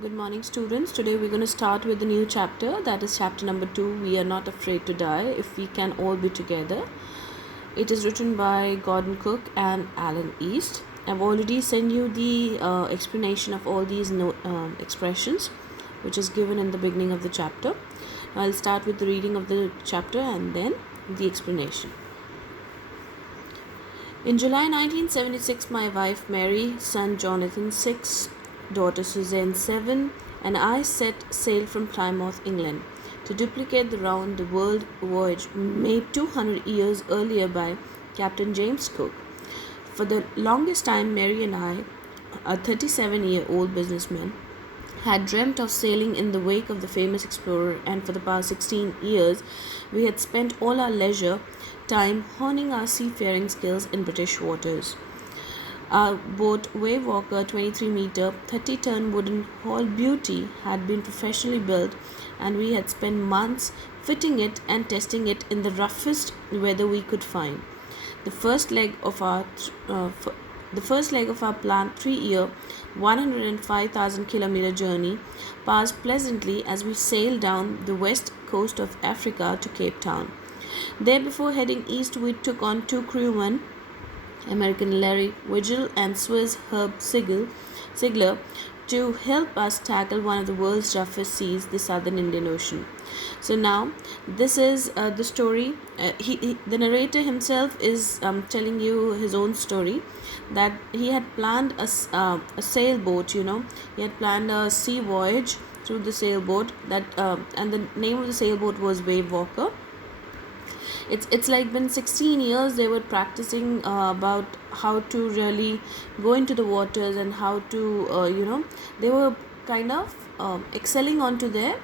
Good morning, students. Today we're going to start with a new chapter. That is chapter number 2. We are not afraid to die if we can all be together. It is written by Gordon Cook and Alan East. I've already sent you the explanation of all these expressions, which is given in the beginning of the chapter. I'll start with the reading of the chapter and then the explanation. In July 1976, my wife Mary, son Jonathan 6, daughter Suzanne 7, and I set sail from Plymouth, England, to duplicate the round-the-world voyage made 200 years earlier by Captain James Cook. For the longest time, Mary and I, a 37-year-old businessman, had dreamt of sailing in the wake of the famous explorer, and for the past 16 years we had spent all our leisure time honing our seafaring skills in British waters. Our boat, Wave Walker 23-meter, 30-ton wooden hull beauty, had been professionally built, and we had spent months fitting it and testing it in the roughest weather we could find. The first leg of our planned 3-year, 105,000-kilometer journey passed pleasantly as we sailed down the west coast of Africa to Cape Town. There, before heading east, we took on 2 crewmen, American Larry Vigil and Swiss Herb Sigler, to help us tackle one of the world's roughest seas, the Southern Indian Ocean. So now, this is the story. The narrator himself is telling you his own story, that he had planned a sailboat. He had planned a sea voyage through the sailboat. And the name of the sailboat was Wave Walker. It's like been 16 years they were practicing about how to really go into the waters, and how to they were kind of excelling onto their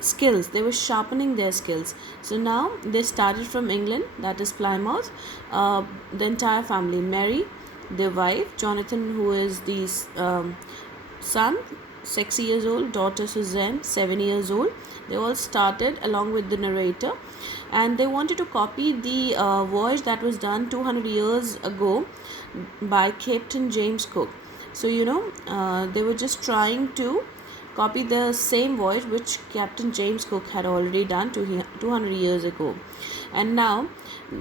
skills. They were sharpening their skills. So now they started from England, that is Plymouth. The entire family, Mary, their wife, Jonathan, who is the son, 6 years old, daughter Suzanne, 7 years old. They all started along with the narrator, and they wanted to copy the voyage that was done 200 years ago by Captain James Cook. So they were just trying to copy the same voyage which Captain James Cook had already done 200 years ago. And now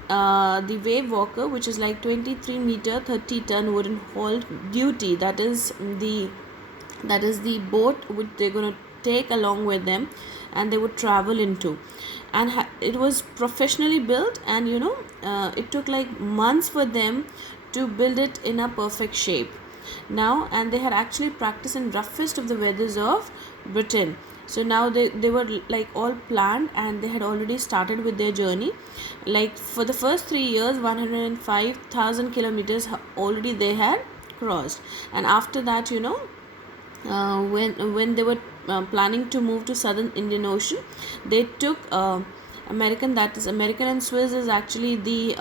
the Wave Walker, which is like 23-meter, 30-ton wooden hull duty, that is the boat which they're going to take along with them, and they would travel into. And it was professionally built, and it took like months for them to build it in a perfect shape. Now, and they had actually practiced in roughest of the weathers of Britain. So now they were like all planned, and they had already started with their journey. Like for the first 3 years, 105,000 kilometers already they had crossed. And after that, when they were planning to move to Southern Indian Ocean, they took American, that is American and Swiss is actually the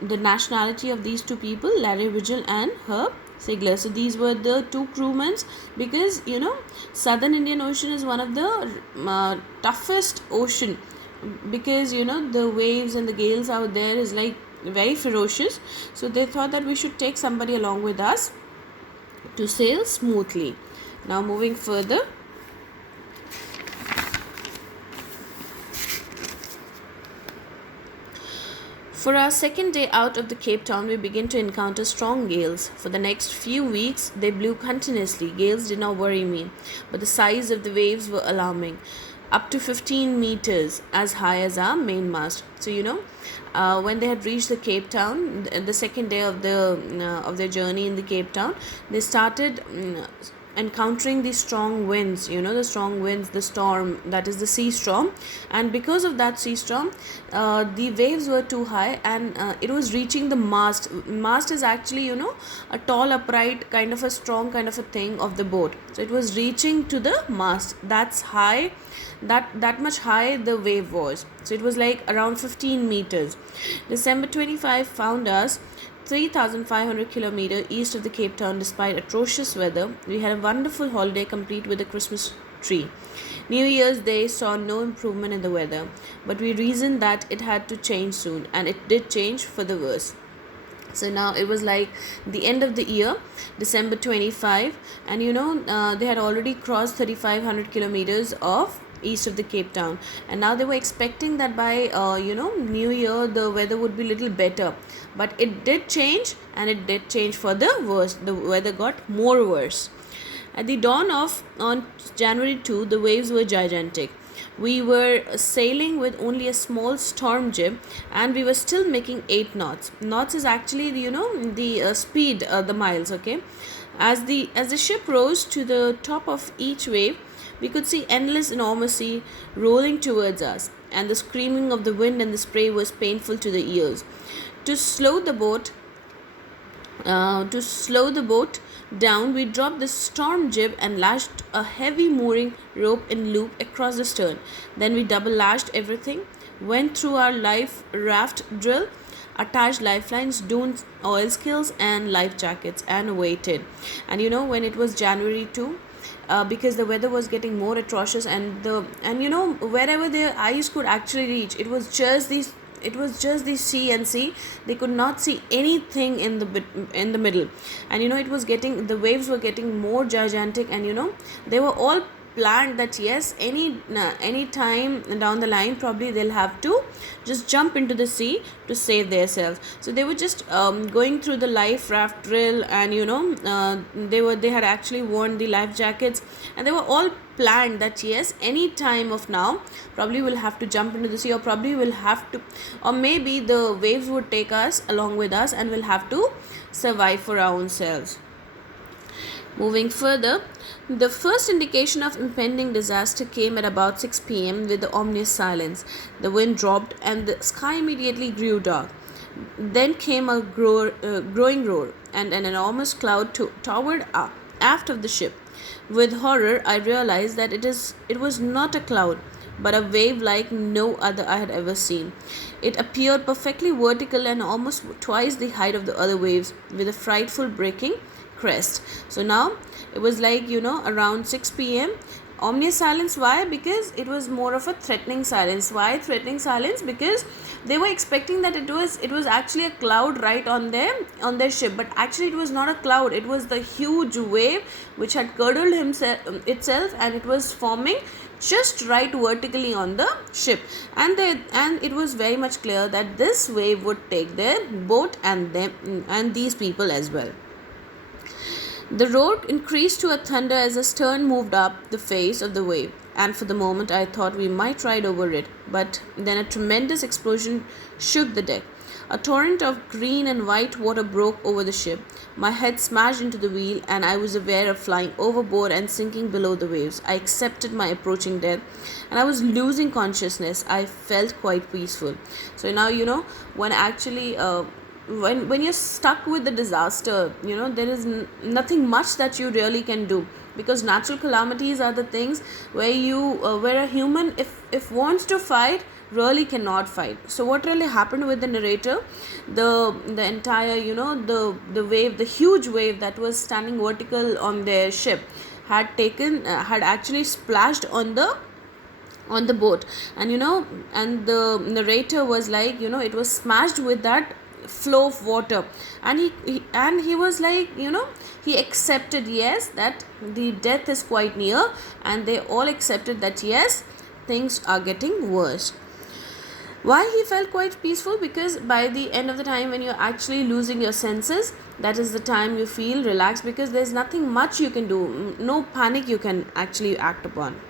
nationality of these two people, Larry Vigil and Herb Sigler. So these were the 2 crewmen, because Southern Indian Ocean is one of the toughest ocean, because the waves and the gales out there is like very ferocious. So they thought that we should take somebody along with us to sail smoothly. Now moving further, for our second day out of the Cape Town, we begin to encounter strong gales. For the next few weeks, they blew continuously. Gales did not worry me, but the size of the waves were alarming, up to 15 meters, as high as our mainmast. So when they had reached the Cape Town, the second day of their journey in the Cape Town, they started encountering the strong winds, the storm, that is the sea storm. And because of that sea storm, the waves were too high, and it was reaching the mast is actually a tall upright kind of a strong kind of a thing of the boat. So it was reaching to the mast. That's high, that much high the wave was. So it was like around 15 meters. December 25 found us 3,500 kilometers east of the Cape Town. Despite atrocious weather, we had a wonderful holiday complete with a Christmas tree. New Year's Day saw no improvement in the weather, but we reasoned that it had to change soon, and it did change for the worse. So now it was like the end of the year, December 25, and they had already crossed 3500 kilometers of east of the Cape Town, and now they were expecting that by New Year the weather would be little better, but it did change, and it did change for the worse. The weather got more worse. At the dawn of on January 2, the waves were gigantic. We were sailing with only a small storm jib, and we were still making 8 knots. Knots is actually the speed, the miles. Okay, as the ship rose to the top of each wave, we could see endless enormous sea rolling towards us, and the screaming of the wind and the spray was painful to the ears. To slow the boat down, we dropped the storm jib and lashed a heavy mooring rope in loop across the stern. Then we double lashed everything, went through our life raft drill, attached lifelines, doomed oil skills, and life jackets, and waited. And when it was January 2, because the weather was getting more atrocious, and wherever the ice could actually reach, it was just the sea and sea. They could not see anything in the middle, and the waves were getting more gigantic, and they were all planned that yes, any time down the line probably they'll have to just jump into the sea to save themselves. So they were just going through the life raft drill, and they had actually worn the life jackets, and they were all planned that yes, any time of now probably we'll have to jump into the sea, or probably we'll have to, or maybe the waves would take us along with us, and we'll have to survive for our own selves. Moving further, the first indication of impending disaster came at about 6 p.m. with the ominous silence. The wind dropped, and the sky immediately grew dark. Then came a growing roar, and an enormous cloud towered up aft of the ship. With horror, I realized that it was not a cloud, but a wave like no other I had ever seen. It appeared perfectly vertical and almost twice the height of the other waves, with a frightful breaking crest. So now it was like around 6 p.m. Ominous silence. Why? Because it was more of a threatening silence. Why threatening silence? Because they were expecting that it was actually a cloud right on their ship, but actually it was not a cloud. It was the huge wave which had curdled itself, and it was forming just right vertically on the ship, and it was very much clear that this wave would take their boat and them and these people as well. The roar increased to a thunder as the stern moved up the face of the wave, and for the moment I thought we might ride over it, but then a tremendous explosion shook the deck. A torrent of green and white water broke over the ship. My head smashed into the wheel, and I was aware of flying overboard and sinking below the waves. I accepted my approaching death, and I was losing consciousness. I felt quite peaceful. So now, when actually when you're stuck with the disaster, there is nothing much that you really can do, because natural calamities are the things where a human, if wants to fight, really cannot fight. So what really happened with the narrator, the entire the wave, the huge wave that was standing vertical on their ship, had actually splashed on the boat, and and the narrator was like, it was smashed with that flow of water, and he was like, he accepted, yes, that the death is quite near, and they all accepted that yes, things are getting worse. Why he felt quite peaceful? Because by the end of the time, when you're actually losing your senses, that is the time you feel relaxed, because there's nothing much you can do, no panic you can actually act upon.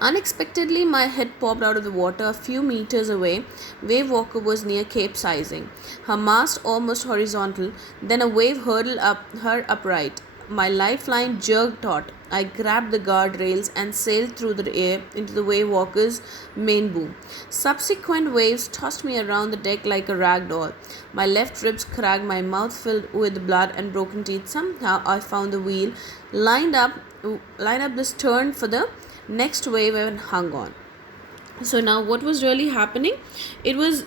Unexpectedly, my head popped out of the water a few meters away. Wave Walker was near capsizing, her mast almost horizontal. Then a wave hurled her upright. My lifeline jerked taut. I grabbed the guardrails and sailed through the air into the Wave Walker's main boom. Subsequent waves tossed me around the deck like a rag doll. My left ribs cracked, my mouth filled with blood and broken teeth. Somehow I found the wheel, lined up the stern for the next wave, and hung on. So now what was really happening, it was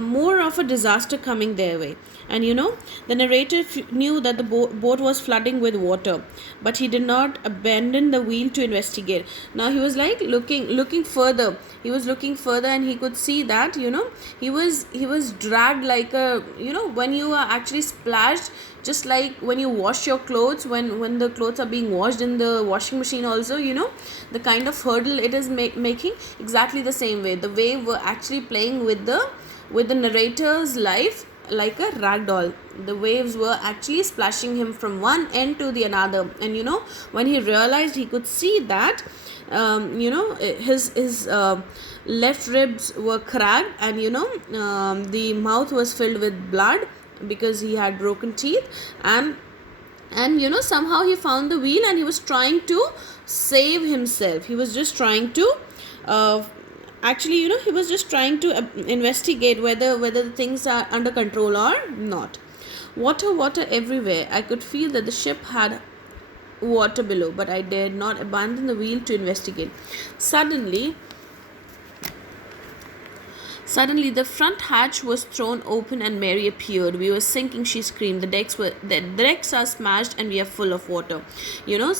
more of a disaster coming their way. And the narrator knew that the boat was flooding with water, but he did not abandon the wheel to investigate. Now he was like looking further. He was looking further, and he could see that he was dragged like a, when you are actually splashed, just like when you wash your clothes, when the clothes are being washed in the washing machine also, the kind of hurdle it is making, exactly the same way the wave were actually playing with the narrator's life like a rag doll. The waves were actually splashing him from one end to the another. And when he realized, he could see that his left ribs were cracked, and the mouth was filled with blood because he had broken teeth. And somehow he found the wheel, and he was trying to save himself. He was just trying to uh, actually, he was just trying to investigate whether the things are under control or not. Water everywhere. I could feel that the ship had water below, but I dared not abandon the wheel to investigate. Suddenly, the front hatch was thrown open and Mary appeared. "We were sinking," she screamed. The decks are smashed and we are full of water."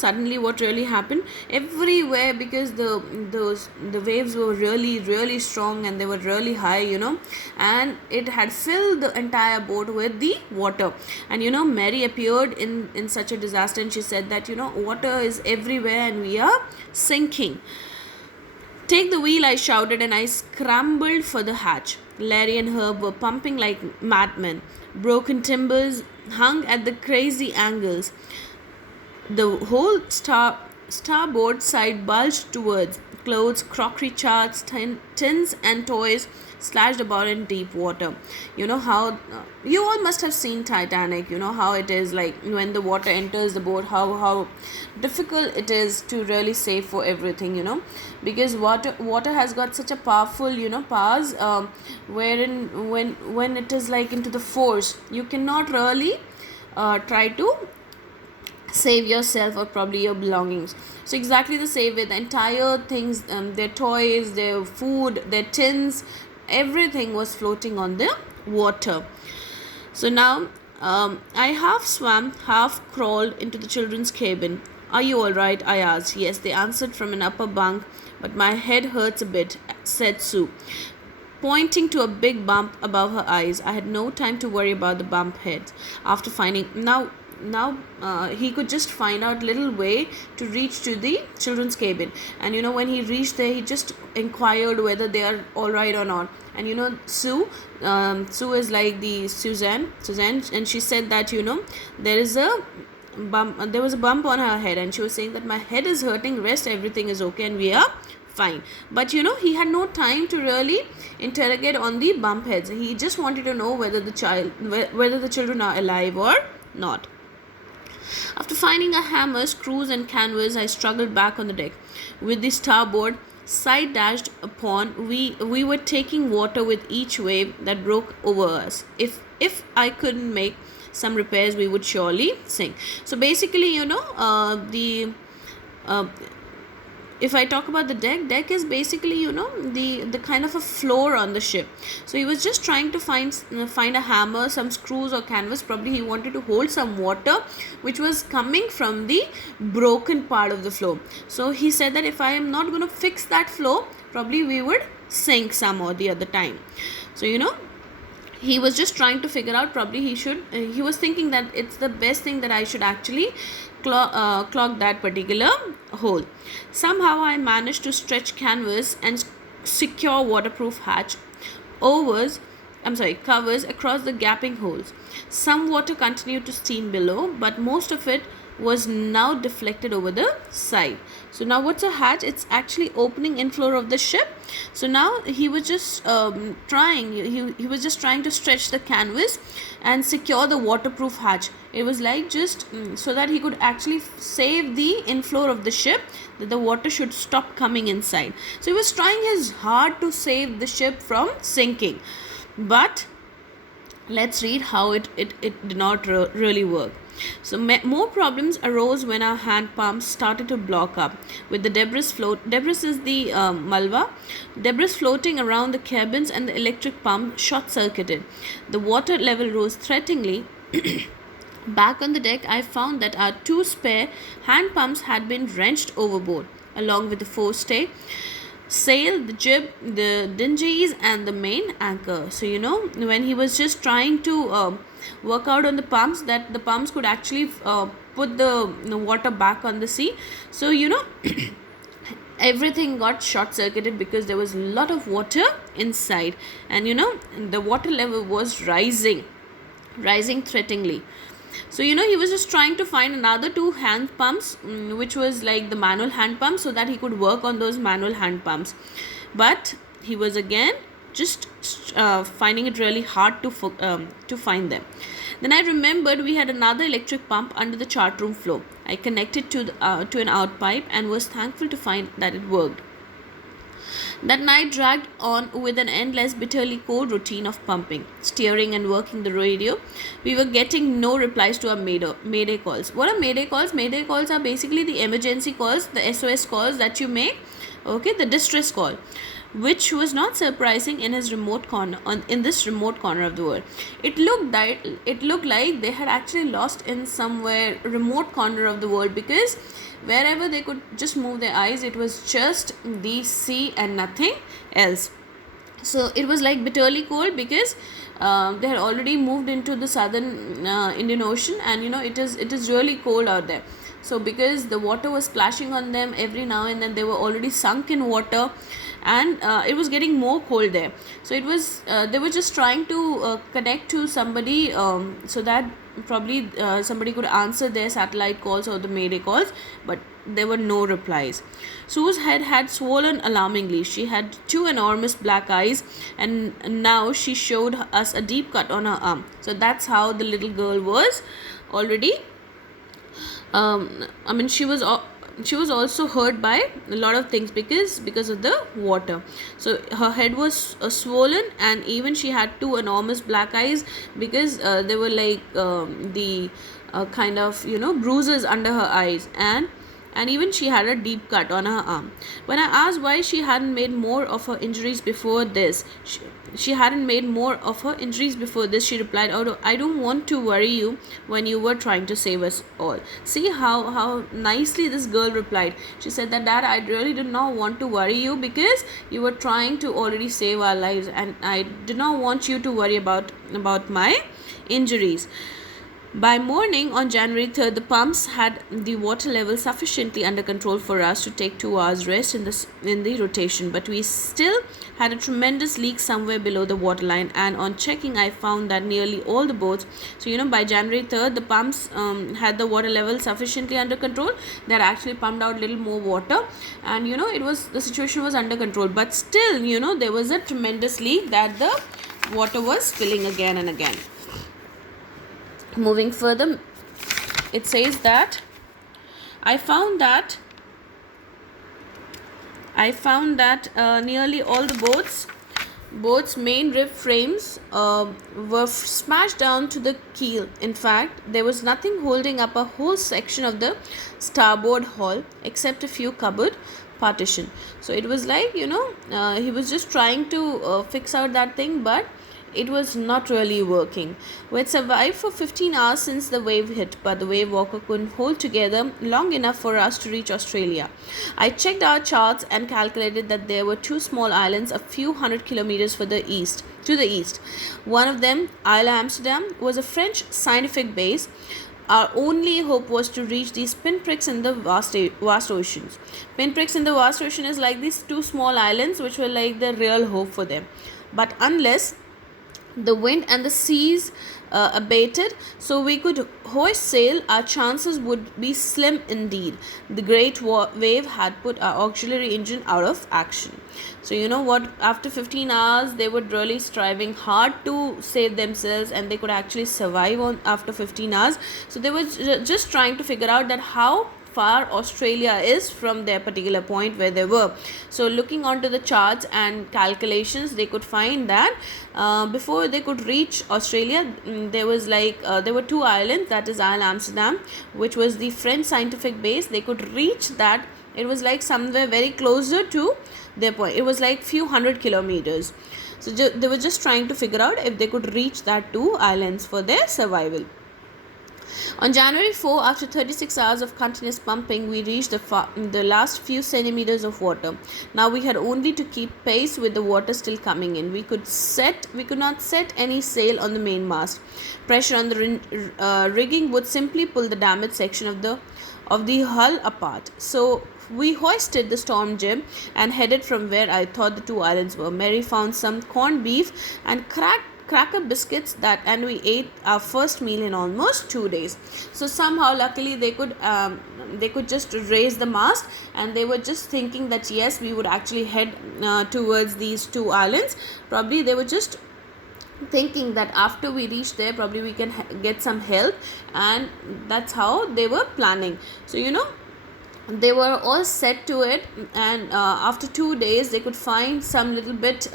Suddenly what really happened? Everywhere, because the waves were really, really strong, and they were really high, and it had filled the entire boat with the water. And Mary appeared in such a disaster, and she said that water is everywhere and we are sinking. "Take the wheel," I shouted, and I scrambled for the hatch. Larry and Herb were pumping like madmen. Broken timbers hung at the crazy angles. The whole starboard side bulged towards. Clothes, crockery, charts, tins, and toys slashed about in deep water. How you all must have seen Titanic. How it is like when the water enters the boat. How difficult it is to really save for everything. Because water has got such a powerful powers. Wherein when it is like into the force, you cannot really try to save yourself or probably your belongings. So exactly the same way, the entire things, their toys, their food, their tins, everything was floating on the water. So now I half swam, half crawled into the children's cabin. "Are you all right?" I asked. "Yes," they answered from an upper bunk. "But my head hurts a bit," said Sue, pointing to a big bump above her eyes. I had no time to worry about the bump heads. After finding now he could just find out little way to reach to the children's cabin. And when he reached there, he just inquired whether they are all right or not. And Sue is like the Suzanne, and she said that there was a bump on her head, and she was saying that my head is hurting, rest, everything is okay, and we are fine. But he had no time to really interrogate on the bump heads. He just wanted to know whether the children are alive or not. After finding a hammer, screws, and canvas, I struggled back on the deck. With the starboard side dashed upon, we were taking water with each wave that broke over us. If I couldn't make some repairs, we would surely sink. So basically, the if I talk about the deck is basically the kind of a floor on the ship. So he was just trying to find a hammer, some screws or canvas. Probably he wanted to hold some water which was coming from the broken part of the floor. So he said that if I am not going to fix that floor, probably we would sink some or the other time. So he was just trying to figure out, probably he was thinking that it's the best thing that I should actually clog that particular hole. Somehow I managed to stretch canvas and secure waterproof covers across the gaping holes. Some water continued to steam below, but most of it was now deflected over the side. So now what's a hatch? It's actually opening inflow of the ship. So now he was just he was just trying to stretch the canvas and secure the waterproof hatch. It was like just so that he could actually save the inflow of the ship, that the water should stop coming inside. So he was trying his hard to save the ship from sinking. But let's read how it did not really work. So more problems arose when our hand pumps started to block up, with the debris is the malva, debris floating around the cabins, and the electric pump short circuited. The water level rose threateningly. Back on the deck, I found that our two spare hand pumps had been wrenched overboard, along with the forestay, sail, the jib, the dinghies, and the main anchor. So, when he was just trying to work out on the pumps, that the pumps could actually put the water back on the sea. So, everything got short circuited because there was a lot of water inside, and the water level was rising threateningly. So he was just trying to find another two hand pumps, which was like the manual hand pumps, so that he could work on those manual hand pumps. But he was again just finding it really hard to find them. Then I remembered we had another electric pump under the chart room floor. I connected to an outpipe and was thankful to find that it worked. That night dragged on with an endless, bitterly cold routine of pumping, steering, and working the radio. We were getting no replies to our mayday calls. What are mayday calls? Mayday calls are basically the emergency calls, the SOS calls that you make. Okay, the distress call, which was not surprising in this remote corner of the world. It looked like they had actually lost in somewhere remote corner of the world, because wherever they could just move their eyes, it was just the sea and nothing else. So it was like bitterly cold, because they had already moved into the southern Indian Ocean, and it is really cold out there. So because the water was splashing on them every now and then, they were already sunk in water, and it was getting more cold there. So it was they were just trying to connect to somebody, so that probably somebody could answer their satellite calls or the mayday calls, but there were no replies. Sue's head had swollen alarmingly. She had two enormous black eyes, and now she showed us a deep cut on her arm. So that's how the little girl was already. She was also hurt by a lot of things because of the water. So her head was swollen, and even she had two enormous black eyes, because they were like the kind of bruises under her eyes, and even she had a deep cut on her arm. When I asked why she hadn't made more of her injuries before this, she replied, "Oh, I don't want to worry you when you were trying to save us all." See how nicely this girl replied. She said that, "Dad, I really did not want to worry you, because you were trying to already save our lives, and I did not want you to worry about my injuries." By morning on January 3rd, the pumps had the water level sufficiently under control for us to take 2 hours rest in the rotation, but we still had a tremendous leak somewhere below the waterline, and on checking I found that nearly all the boats, so by January 3rd the pumps had the water level sufficiently under control. They had actually pumped out a little more water, and the situation was under control, but still there was a tremendous leak that the water was filling again and again. Moving further, it says that I found that nearly all the boats' main rib frames were smashed down to the keel. In fact, there was nothing holding up a whole section of the starboard hull except a few cupboard partition. So it was like he was just trying to fix out that thing, but it was not really working. We had survived for 15 hours since the wave hit, but the wave walker couldn't hold together long enough for us to reach Australia. I checked our charts and calculated that there were 2 small islands a few hundred kilometers to the east. One of them, Isle Amsterdam, was a French scientific base. Our only hope was to reach these pinpricks in the vast oceans. Pinpricks in the vast ocean is like these 2 small islands, which were like the real hope for them. But unless the wind and the seas abated so we could hoist sail, our chances would be slim indeed. The great wave had put our auxiliary engine out of action. So after 15 hours they were really striving hard to save themselves, and they could actually survive after 15 hours. So they were just trying to figure out that how far Australia is from their particular point where they were. So looking onto the charts and calculations, they could find that before they could reach Australia, there were two islands, that is Isle Amsterdam, which was the French scientific base. They could reach that. It was like somewhere very closer to their point. It was like few hundred kilometers. So they were just trying to figure out if they could reach that two islands for their survival. On January 4, after 36 hours of continuous pumping, we reached the last few centimeters of water. Now we had only to keep pace with the water still coming in. We could not set any sail on the main mast. Pressure on the rigging would simply pull the damaged section of the hull apart. So we hoisted the storm jib and headed from where I thought the two islands were. Mary found some corned beef and cracker biscuits and we ate our first meal in almost 2 days. So somehow luckily they could just raise the mast, and they were just thinking that yes, we would actually head towards these two islands. Probably they were just thinking that after we reach there, probably we can get some help, and that's how they were planning. So they were all set to it, and after 2 days they could find some little bit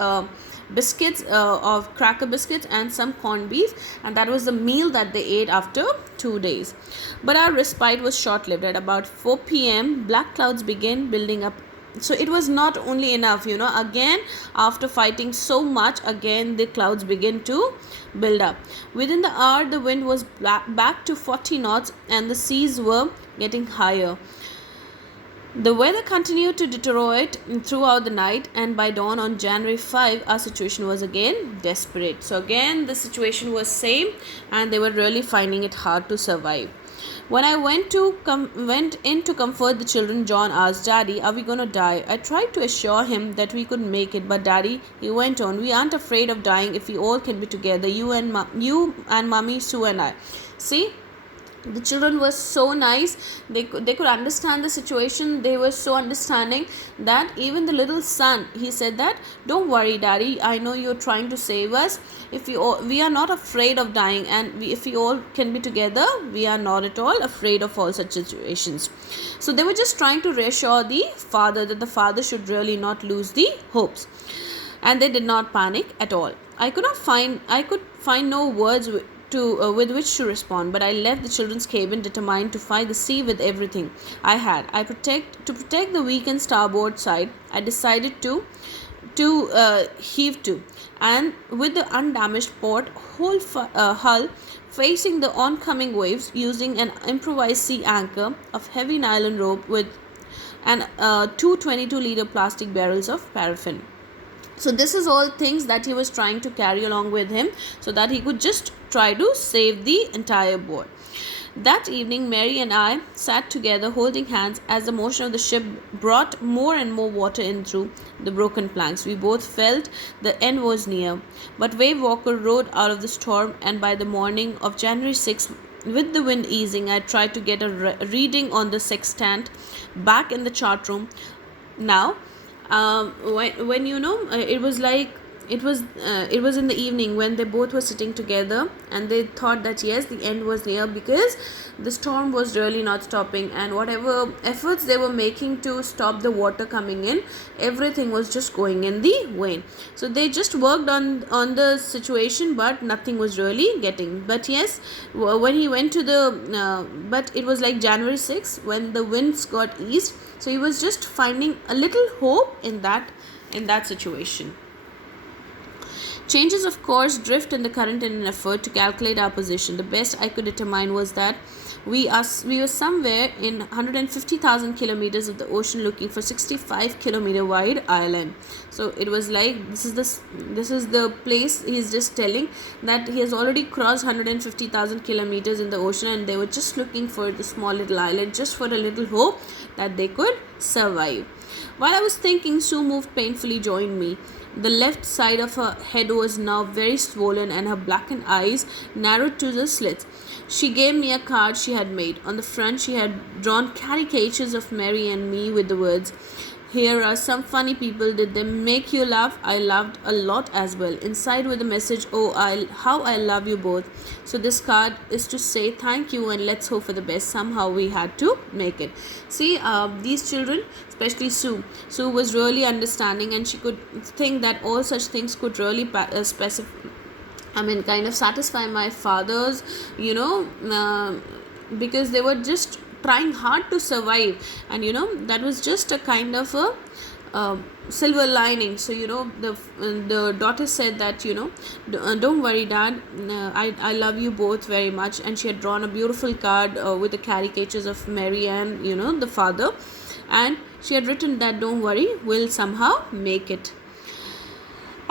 biscuits of cracker biscuits and some corned beef, and that was the meal that they ate after 2 days. But our respite was short-lived. At about 4 p.m. black clouds began building up. So it was not only enough, again after fighting so much, again the clouds began to build up. Within the hour the wind was back to 40 knots and the seas were getting higher. The weather continued to deteriorate throughout the night, and by dawn on January 5, our situation was again desperate. So again, the situation was same, and they were really finding it hard to survive. When I went in to comfort the children, John asked, "Daddy, are we going to die?" I tried to assure him that we could make it, but Daddy, he went on, "we aren't afraid of dying if we all can be together, you and Mommy, Sue and I." See? The children were so nice. They could understand the situation. They were so understanding that even the little son, he said that, "Don't worry, Daddy, I know you're trying to save us. If we are not afraid of dying, and if we all can be together, we are not at all afraid of all such situations." So they were just trying to reassure the father that the father should really not lose the hopes, and they did not panic at all. I could find no words with which to respond, but I left the children's cabin determined to fight the sea with everything I had. To protect the weakened starboard side, I decided to heave to, and with the undamaged port hull facing the oncoming waves, using an improvised sea anchor of heavy nylon rope with two 22-liter plastic barrels of paraffin. So this is all things that he was trying to carry along with him so that he could just try to save the entire boat. That evening, Mary and I sat together holding hands as the motion of the ship brought more and more water in through the broken planks. We both felt the end was near. But Wave Walker rode out of the storm, and by the morning of January 6th, with the wind easing, I tried to get a reading on the sextant back in the chart room. Now, when it was in the evening when they both were sitting together, and they thought that yes, the end was near, because the storm was really not stopping, and whatever efforts they were making to stop the water coming in, everything was just going in the wind. So they just worked on the situation, but nothing was really getting. But yes, when he went to but it was like January 6th when the winds got east, so he was just finding a little hope in that situation. Changes of course, drift in the current in an effort to calculate our position. The best I could determine was that we were somewhere in 150,000 kilometers of the ocean, looking for 65-kilometer wide island. So it was like this is the place. He's just telling that he has already crossed 150,000 kilometers in the ocean, and they were just looking for the small little island, just for a little hope that they could survive. While I was thinking, Sue moved painfully, joined me. The left side of her head was now very swollen, and her blackened eyes narrowed to the slits. She gave me a card she had made. On the front she had drawn caricatures of Mary and me with the words, Here are some funny people. Did they make you laugh? I laughed a lot as well. Inside with the message, oh, how I love you both. So this card is to say thank you and let's hope for the best. Somehow we had to make it. See, these children, especially Sue. Sue was really understanding, and she could think that all such things could really kind of satisfy my father's, because they were just trying hard to survive, and that was just a kind of a silver lining. So the daughter said that don't worry dad, I love you both very much, and she had drawn a beautiful card with the caricatures of Mary and the father, and she had written that don't worry, we'll somehow make it.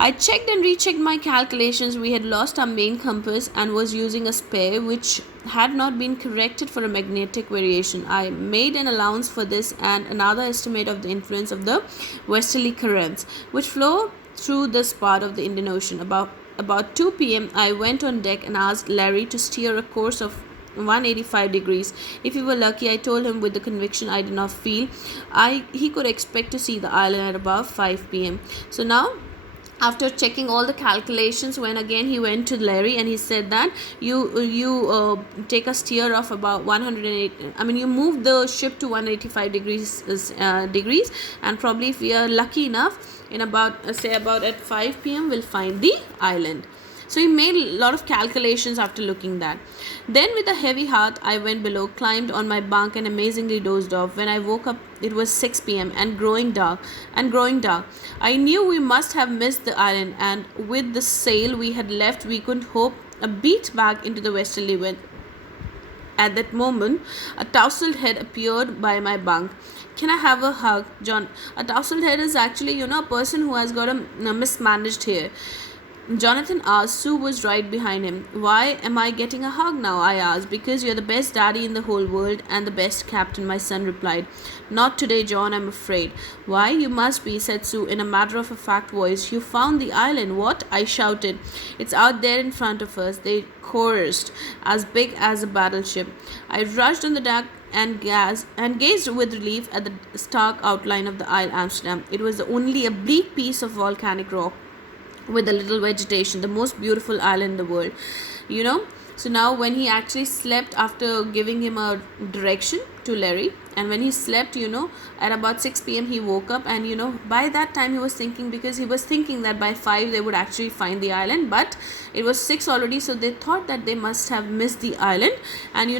I checked and rechecked my calculations. We had lost our main compass and was using a spare which had not been corrected for a magnetic variation. I made an allowance for this and another estimate of the influence of the westerly currents which flow through this part of the Indian Ocean. About 2 p.m. I went on deck and asked Larry to steer a course of 185 degrees. If we were lucky, I told him with the conviction I did not feel, he could expect to see the island at about 5 p.m. So now, after checking all the calculations, when again he went to Larry and he said that you take a steer of about 108, you move the ship to 185 degrees, and probably if we are lucky enough, in about at 5 p.m. we'll find the island. So he made a lot of calculations after looking that. Then with a heavy heart, I went below, climbed on my bunk and amazingly dozed off. When I woke up, it was 6 p.m. and growing dark. I knew we must have missed the island, and with the sail we had left, we couldn't hope a beat back into the westerly wind. At that moment, a tousled head appeared by my bunk. Can I have a hug, John? A tousled head is actually, a person who has got a mismanaged hair. Jonathan asked. Sue was right behind him. Why am I getting a hug now? I asked. Because you're the best daddy in the whole world and the best captain, my son replied. Not today, John, I'm afraid. Why, you must be, said Sue in a matter-of-fact voice. You found the island. What? I shouted. It's out there in front of us, they chorused, as big as a battleship. I rushed on the deck and gazed with relief at the stark outline of the Isle Amsterdam. It was only a bleak piece of volcanic rock with a little vegetation, the most beautiful island in the world. So now when he actually slept, after giving him a direction to Larry, and when he slept, at about 6 p.m. he woke up, and by that time he was thinking, because he was thinking that by 5 they would actually find the island, but it was 6 already, so they thought that they must have missed the island. And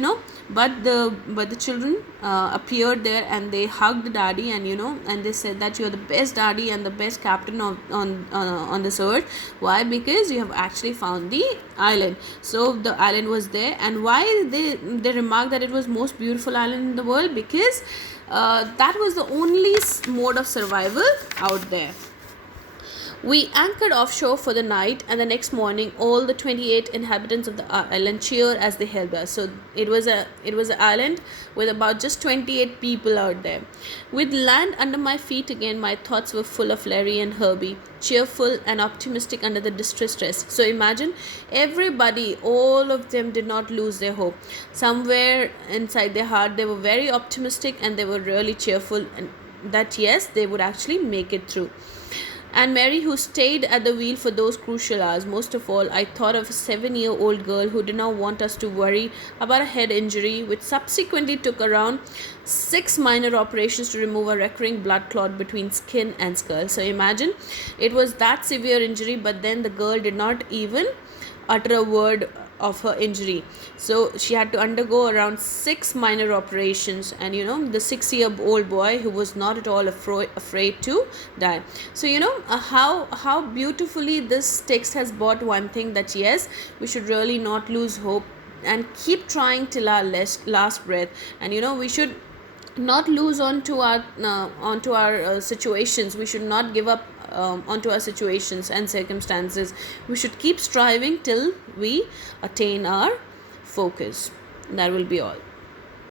but the children appeared there, and they hugged daddy, and and they said that you're the best daddy and the best captain on this earth. Why? Because you have actually found the island. So the island was there. And why they remarked that it was most beautiful island in the world? Because that was the only mode of survival out there. We anchored offshore for the night, and the next morning all the 28 inhabitants of the island cheered as they helped us. So it was an island with about just 28 people out there. With land under my feet again, my thoughts were full of Larry and Herbie, cheerful and optimistic under the distress stress. So imagine, everybody, all of them did not lose their hope. Somewhere inside their heart they were very optimistic, and they were really cheerful, and that yes, they would actually make it through. And Mary, who stayed at the wheel for those crucial hours. Most of all, I thought of a 7-year-old girl who did not want us to worry about a head injury, which subsequently took around 6 minor operations to remove a recurring blood clot between skin and skull. So imagine, it was that severe injury, but then the girl did not even utter a word of her injury. So she had to undergo around 6 minor operations, and the 6-year-old boy who was not at all afraid to die. So how beautifully this text has brought one thing, that yes, we should really not lose hope and keep trying till our last breath. And we should not lose onto our situations. We should not give up onto our situations and circumstances. We should keep striving till we attain our focus. That will be all.